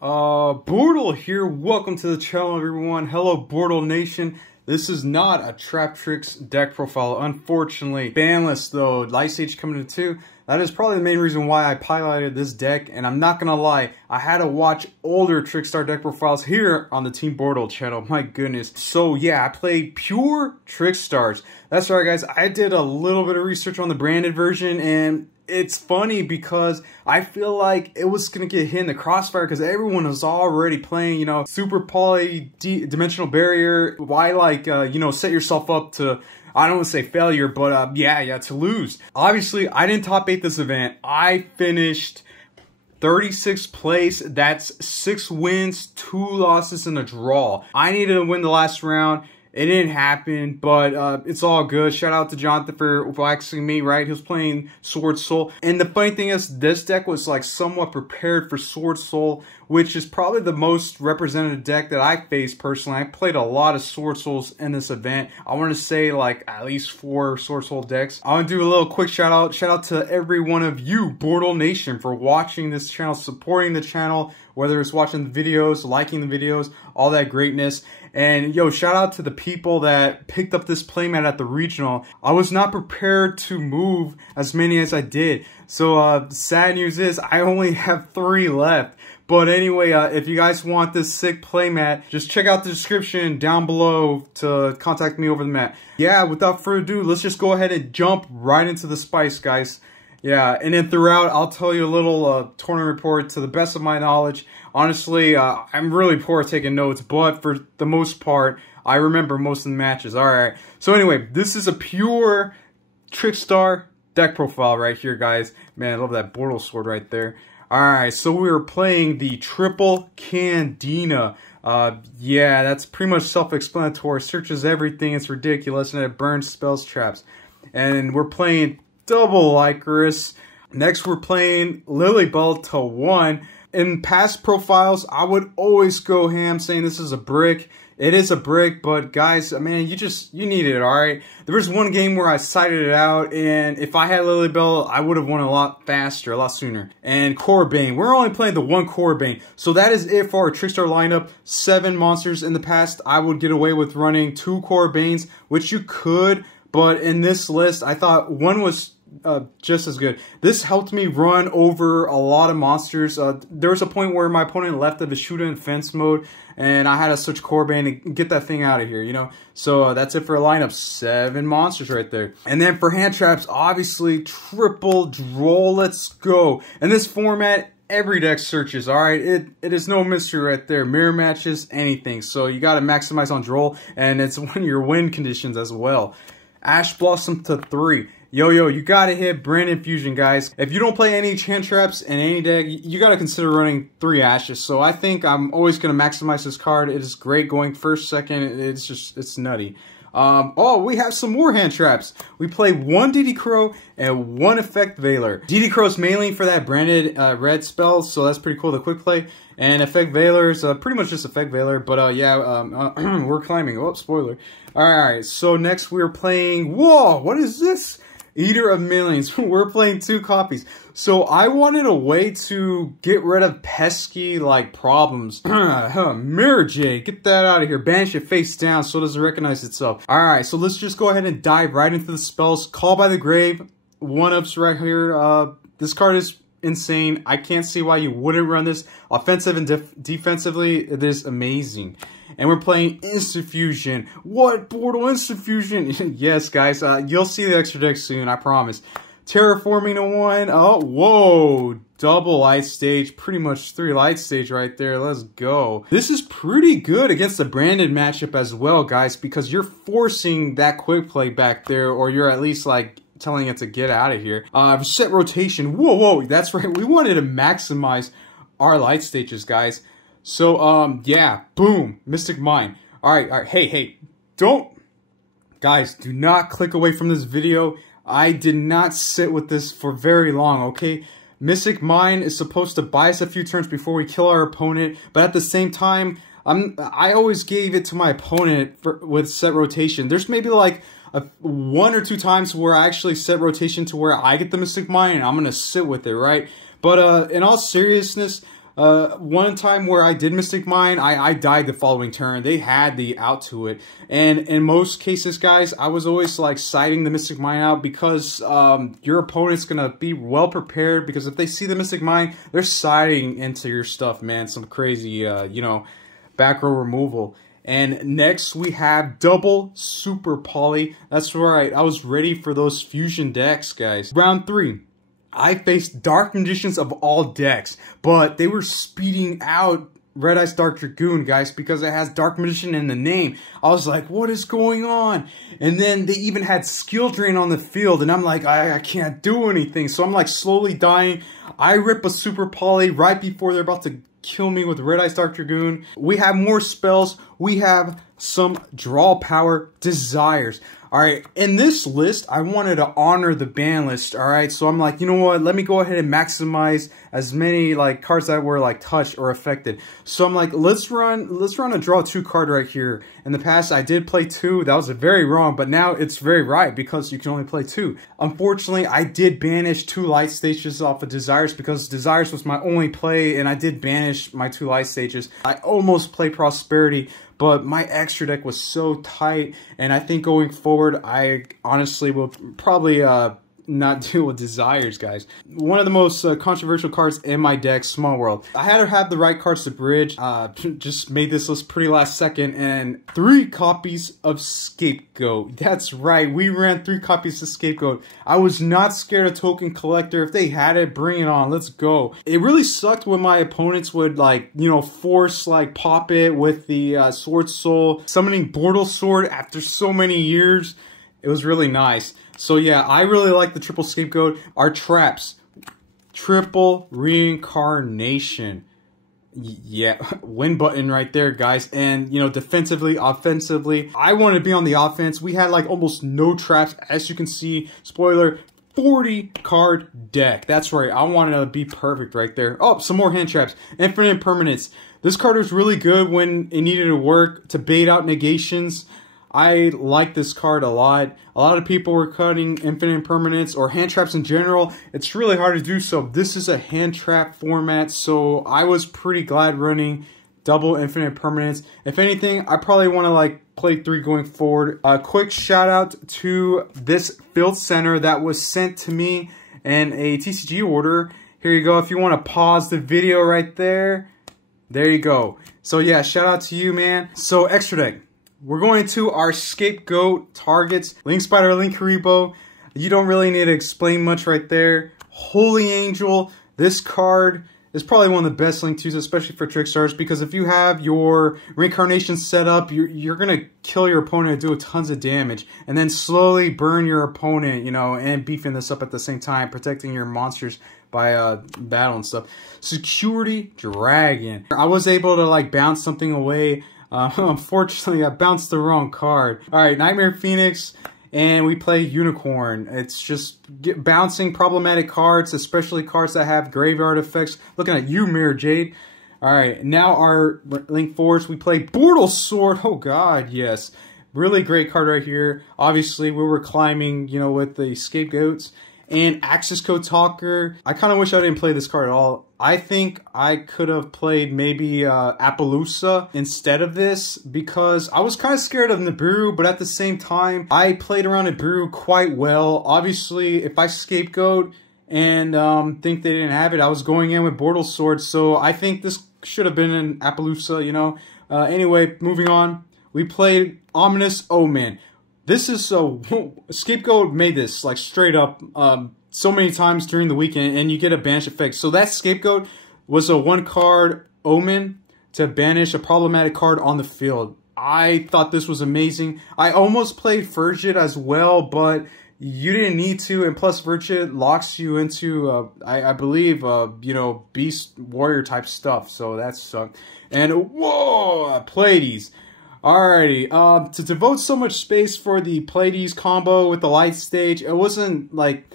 Bortle here. Welcome to the channel, everyone. Hello, Bortle Nation. This is not a Trap Tricks deck profile, unfortunately. Banless though, Light Stage coming to 2. That is probably the main reason why I piloted this deck, and I'm not gonna lie, I had to watch older Trickstar deck profiles here on the Team Bortle channel. My goodness. So yeah, I play pure Trickstars. That's right, guys. I did a little bit of research on the branded version, and it's funny because I feel like it was going to get hit in the crossfire because everyone was already playing, you know, super poly dimensional barrier. Why, like, you know, set yourself up to, I don't want to say failure, but yeah, to lose. Obviously, I didn't top 8 this event. I finished 36th place. That's 6 wins, 2 losses, and a draw. I needed to win the last round. It didn't happen, but it's all good. Shout out to Jonathan for waxing me, right? He was playing Sword Soul. And the funny thing is, this deck was like somewhat prepared for Sword Soul, which is probably the most representative deck that I faced personally. I played a lot of Sword Souls in this event. I want to say like at least 4 Sword Soul decks. I want to do a little quick shout out. Shout out to every one of you, Bortle Nation, for watching this channel, supporting the channel, whether it's watching the videos, liking the videos, all that greatness. And yo, shout out to the people that picked up this playmat at the regional. I was not prepared to move as many as I did. So sad news is I only have 3 left. But anyway, if you guys want this sick playmat, just check out the description down below to contact me over the mat. Yeah, without further ado, let's just go ahead and jump right into the spice, guys. Yeah, and then throughout, I'll tell you a little tournament report to the best of my knowledge. Honestly, I'm really poor at taking notes, but for the most part, I remember most of the matches. Alright, so anyway, this is a pure Trickstar deck profile right here, guys. Man, I love that Bortle sword right there. Alright, so we were playing the Triple Candina. Yeah, that's pretty much self-explanatory. Searches everything, it's ridiculous, and it burns spells, traps. And we're playing Double Icarus. Next, we're playing Lilybell to 1. In past profiles, I would always go ham saying this is a brick. It is a brick, but guys, man, you need it, alright? There was one game where I cited it out, and if I had Lilybell, I would have won a lot faster, a lot sooner. And Corbane, we're only playing the 1 Corbane. So that is it for our Trickstar lineup. 7 monsters. In the past, I would get away with running 2 Corbanes, which you could, but in this list, I thought 1 was just as good. This helped me run over a lot of monsters. There was a point where my opponent left of the shoot in fence mode, and I had to switch Corbane to get that thing out of here, you know? So that's it for a lineup. 7 monsters right there. And then for hand traps, obviously, triple draw. Let's go. In this format, every deck searches, alright? It is no mystery right there. Mirror matches, anything. So you got to maximize on draw, and it's one of your win conditions as well. Ash Blossom to 3. Yo, you gotta hit Branded Fusion, guys. If you don't play any hand traps in any deck, you gotta consider running 3 Ashes. So I think I'm always gonna maximize this card. It is great going first, second. It's nutty. Oh, we have some more hand traps. We play 1 DD Crow and 1 Effect Veiler. DD Crow's mainly for that branded red spell, so that's pretty cool, the quick play. And Effect Veiler is pretty much just Effect Veiler, but yeah, we're climbing. Oh, spoiler. Alright, so next we're playing, whoa, what is this? Eater of Millions. We're playing 2 copies. So I wanted a way to get rid of pesky like problems. Mirror Jade, get that out of here. Banish it face down so it doesn't recognize itself. Alright, so let's just go ahead and dive right into the spells. Call by the Grave. 1-ups right here. This card is insane. I can't see why you wouldn't run this. Offensive and defensively, it is amazing. And we're playing Instant Fusion. What? Bortle Instant Fusion? Yes, guys. You'll see the extra deck soon, I promise. Terraforming to 1. Oh, whoa. Double Light Stage. Pretty much 3 Light Stage right there. Let's go. This is pretty good against the branded matchup as well, guys, because you're forcing that quick play back there, or you're at least like telling it to get out of here. Set rotation. Whoa. That's right. We wanted to maximize our Light Stages, guys. So, yeah, boom, Mystic Mine. Alright, hey, guys, do not click away from this video. I did not sit with this for very long, okay? Mystic Mine is supposed to buy us a few turns before we kill our opponent, but at the same time, I always gave it to my opponent with set rotation. There's maybe like 1 or 2 times where I actually set rotation to where I get the Mystic Mine and I'm gonna sit with it, right? But in all seriousness, One time where I did Mystic Mine, I died the following turn. They had the out to it. And in most cases, guys, I was always like siding the Mystic Mine out because your opponent's going to be well prepared, because if they see the Mystic Mine, they're siding into your stuff, man. Some crazy, you know, back row removal. And next we have double super poly. That's right, I was ready for those fusion decks, guys. Round 3. I faced Dark Magicians of all decks, but they were speeding out Red Eyes Dark Dragoon, guys, because it has Dark Magician in the name. I was like, what is going on? And then they even had Skill Drain on the field, and I'm like, I can't do anything. So I'm like slowly dying. I rip a Super Poly right before they're about to kill me with Red Eyes Dark Dragoon. We have more spells. We have some draw power desires. Alright, in this list, I wanted to honor the ban list, alright? So I'm like, you know what, let me go ahead and maximize as many like cards that were like touched or affected. So I'm like, let's run a draw 2 card right here. In the past, I did play 2. That was very wrong, but now it's very right because you can only play 2. Unfortunately, I did banish 2 light stages off of Desires because Desires was my only play, and I did banish my 2 light stages. I almost played Prosperity, but my extra deck was so tight, and I think going forward, I honestly will probably not deal with Desires, guys. One of the most controversial cards in my deck, Small World. I had to have the right cards to bridge. Just made this list pretty last second, and 3 copies of Scapegoat. That's right, we ran 3 copies of Scapegoat. I was not scared of Token Collector. If they had it, bring it on, let's go. It really sucked when my opponents would, like, you know, force, like, pop it with the Sword Soul, summoning Bortle Sword after so many years. It was really nice. So yeah, I really like the triple Scapegoat. Our traps, triple Reincarnation. Yeah, win button right there, guys. And, you know, defensively, offensively, I want to be on the offense. We had like almost no traps, as you can see. Spoiler, 40 card deck. That's right, I wanted to be perfect right there. Oh, some more hand traps. Infinite Permanence. This card was really good when it needed to work to bait out negations. I like this card a lot. A lot of people were cutting Infinite Permanence or hand traps in general. It's really hard to do so. This is a hand trap format, so I was pretty glad running double Infinite Permanence. If anything, I probably want to like play 3 going forward. A quick shout out to this Field Center that was sent to me in a TCG order. Here you go. If you want to pause the video right there, there you go. So yeah, shout out to you, man. So extra deck. We're going to our Scapegoat targets. Link Spider, Link Haribo. You don't really need to explain much right there. Holy Angel. This card is probably one of the best Link 2s, especially for Trickstars, because if you have your Reincarnation set up, you're going to kill your opponent and do tons of damage, and then slowly burn your opponent, you know, and beefing this up at the same time, protecting your monsters by battle and stuff. Security Dragon. I was able to like bounce something away. Unfortunately, I bounced the wrong card. Alright, Nightmare Phoenix, and we play Unicorn. It's just bouncing problematic cards, especially cards that have graveyard effects. Looking at you, Mirror Jade. Alright, now our Link Force, we play Bortle Sword. Oh god, yes. Really great card right here. Obviously, we were climbing, you know, with the Scapegoats. And Access Code Talker. I kind of wish I didn't play this card at all. I think I could have played maybe Appaloosa instead of this, because I was kind of scared of Nibiru, but at the same time, I played around Nibiru quite well. Obviously, if I Scapegoat and think they didn't have it, I was going in with Bortle Sword, so I think this should have been an Appaloosa, you know. Anyway, moving on. We played Ominous Omen. This is Scapegoat made this like straight up so many times during the weekend, and you get a banish effect. So that Scapegoat was a 1-card Omen to banish a problematic card on the field. I thought this was amazing. I almost played Frigid as well, but you didn't need to, and plus Frigid locks you into I believe you know, Beast Warrior type stuff, so that sucked. And whoa, Pleiades. Alrighty, to devote so much space for the Pleiades combo with the light stage, it wasn't like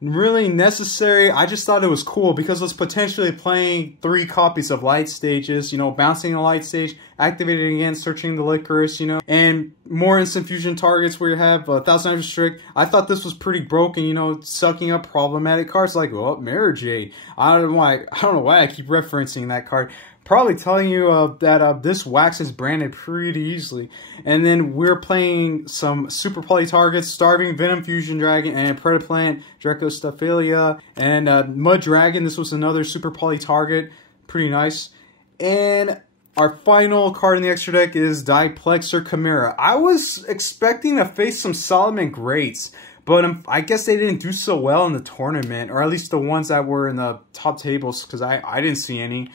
really necessary. I just thought it was cool because it's potentially playing 3 copies of light stages, you know, bouncing the light stage, activating again, searching the licorice, you know, and more instant fusion targets where you have 1000 restrict. I thought this was pretty broken, you know, sucking up problematic cards like, well, Mirror Jade. I don't know why I keep referencing that card. Probably telling you that this wax is branded pretty easily. And then we're playing some super poly targets, Starving, Venom Fusion Dragon, and Predaplant, Dracostaphylia, and Mud Dragon. This was another super poly target. Pretty nice. And our final card in the extra deck is Diplexer Chimera. I was expecting to face some Solomon Greats, but I guess they didn't do so well in the tournament, or at least the ones that were in the top tables, because I didn't see any.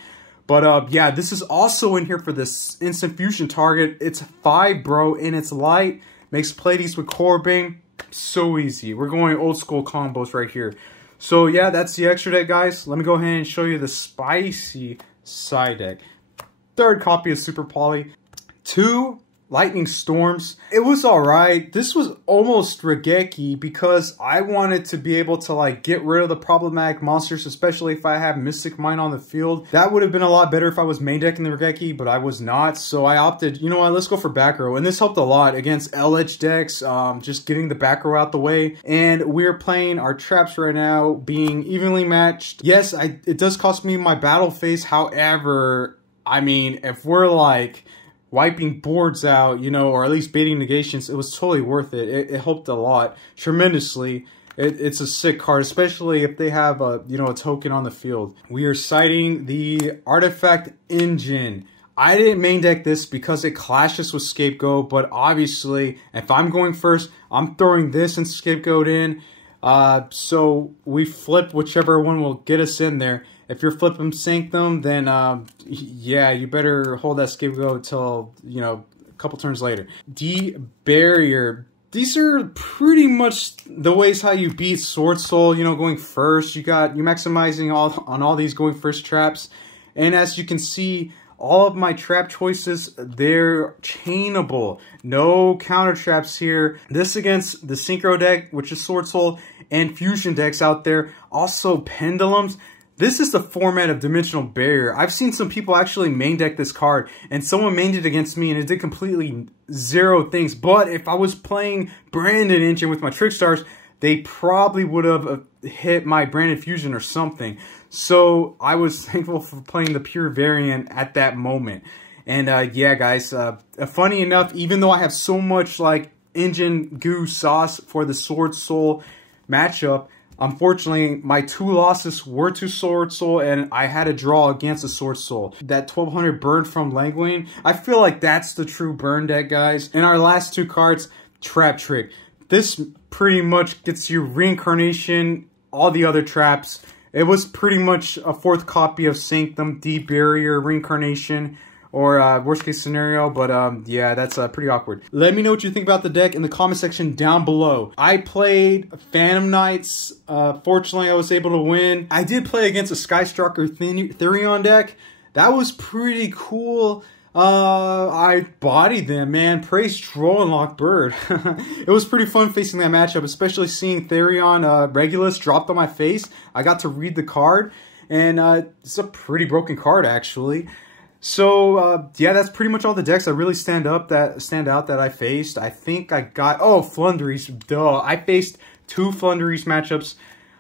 But yeah, this is also in here for this instant fusion target. It's 5, bro, and it's light. Makes Pleiades with Corbin. So easy. We're going old school combos right here. So yeah, that's the extra deck, guys. Let me go ahead and show you the spicy side deck. 3rd copy of Super Poly. 2 Lightning Storms. It was alright. This was almost Regeki because I wanted to be able to like get rid of the problematic monsters, especially if I have Mystic Mine on the field. That would have been a lot better if I was main decking the Regeki, but I was not. So I opted, you know what, let's go for back row. And this helped a lot against LH decks, just getting the back row out the way. And we're playing our traps right now being evenly matched. Yes, it does cost me my battle phase. However, I mean, if we're like wiping boards out, you know, or at least baiting negations, it was totally worth it. It helped a lot, tremendously. It's a sick card, especially if they have a, you know, a token on the field. We are citing the Artifact Engine. I didn't main deck this because it clashes with Scapegoat, but obviously, if I'm going first, I'm throwing this and Scapegoat in. So we flip whichever one will get us in there. If you're flip them, sync them, then yeah, you better hold that Scapegoat until, you know, a couple turns later. D-Barrier. These are pretty much the ways how you beat Sword Soul, you know, going first. You're maximizing on all these going first traps. And as you can see, all of my trap choices, they're chainable. No counter traps here. This against the Synchro deck, which is Sword Soul, and Fusion decks out there. Also Pendulums. This is the format of Dimensional Barrier. I've seen some people actually main deck this card, and someone mained it against me, and it did completely 0 things. But if I was playing Branded Engine with my Trickstars, they probably would have hit my Branded Fusion or something. So I was thankful for playing the pure variant at that moment. And yeah, guys, funny enough, even though I have so much like engine goo sauce for the Sword Soul matchup, unfortunately, my 2 losses were to Sword Soul, and I had a draw against the Sword Soul. That 1200 burn from Langwayne, I feel like that's the true burn deck, guys. And our last 2 cards, Trap Trick. This pretty much gets you Reincarnation, all the other traps. It was pretty much a 4th copy of Sanctum, D-Barrier, Reincarnation, or worst case scenario, but yeah, that's pretty awkward. Let me know what you think about the deck in the comment section down below. I played Phantom Knights. Fortunately, I was able to win. I did play against a Skystalker Therion deck. That was pretty cool. I bodied them, man. Praise Troll and Lock Bird. It was pretty fun facing that matchup, especially seeing Therion Regulus dropped on my face. I got to read the card, and it's a pretty broken card, actually. So, yeah, that's pretty much all the decks that really stand out that I faced. I think I got, oh, Flunderies, duh. I faced 2 Flunderies matchups.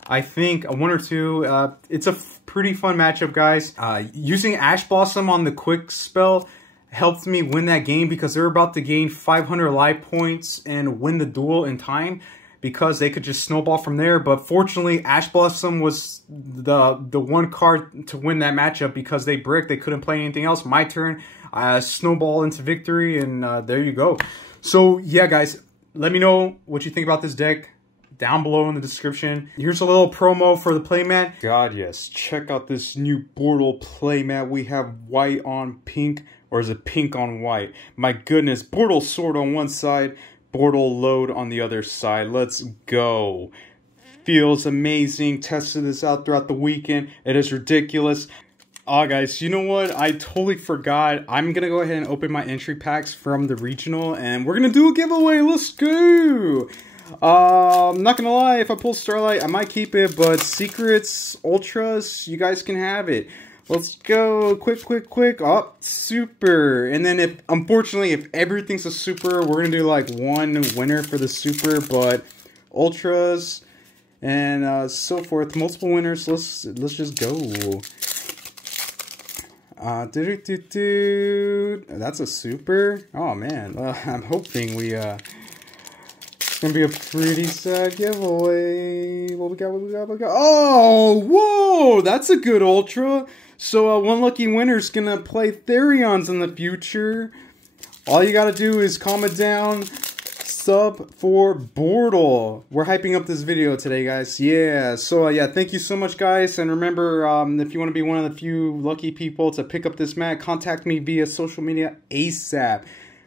I think 1 or 2. It's a pretty fun matchup, guys. Using Ash Blossom on the quick spell helped me win that game because they were about to gain 500 life points and win the duel in time, because they could just snowball from there. But fortunately, Ash Blossom was the one card to win that matchup because they bricked. They couldn't play anything else. My turn, snowball into victory, and there you go. So yeah, guys, let me know what you think about this deck down below in the description. Here's a little promo for the playmat. God, yes, check out this new Bortle playmat. We have white on pink, or is it pink on white? My goodness, Bortle sword on one side, Bortle load on the other side. Let's go. Feels amazing. Tested this out throughout the weekend. It is ridiculous. Guys, you know what? I totally forgot. I'm going to go ahead and open my entry packs from the regional, and we're going to do a giveaway. Let's go. I'm not gonna lie, if I pull Starlight, I might keep it, but Secrets, Ultras, you guys can have it. Let's go, quick. Oh, super. And then if, unfortunately, if everything's a super, we're gonna do like one winner for the super, but Ultras and so forth, multiple winners. Let's just go. That's a super. Oh man, I'm hoping we it's gonna be a pretty sad giveaway. What we got? Oh, whoa, that's a good ultra. So one lucky winner is gonna play Therions in the future. All you gotta do is comment down sub for Bortle. We're hyping up this video today, guys. Yeah, so yeah, thank you so much, guys. And remember, if you want to be one of the few lucky people to pick up this mat, contact me via social media ASAP.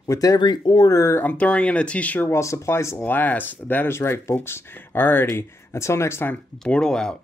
With every order, I'm throwing in a t-shirt while supplies last. That is right, folks. Alrighty, until next time, Bortle out.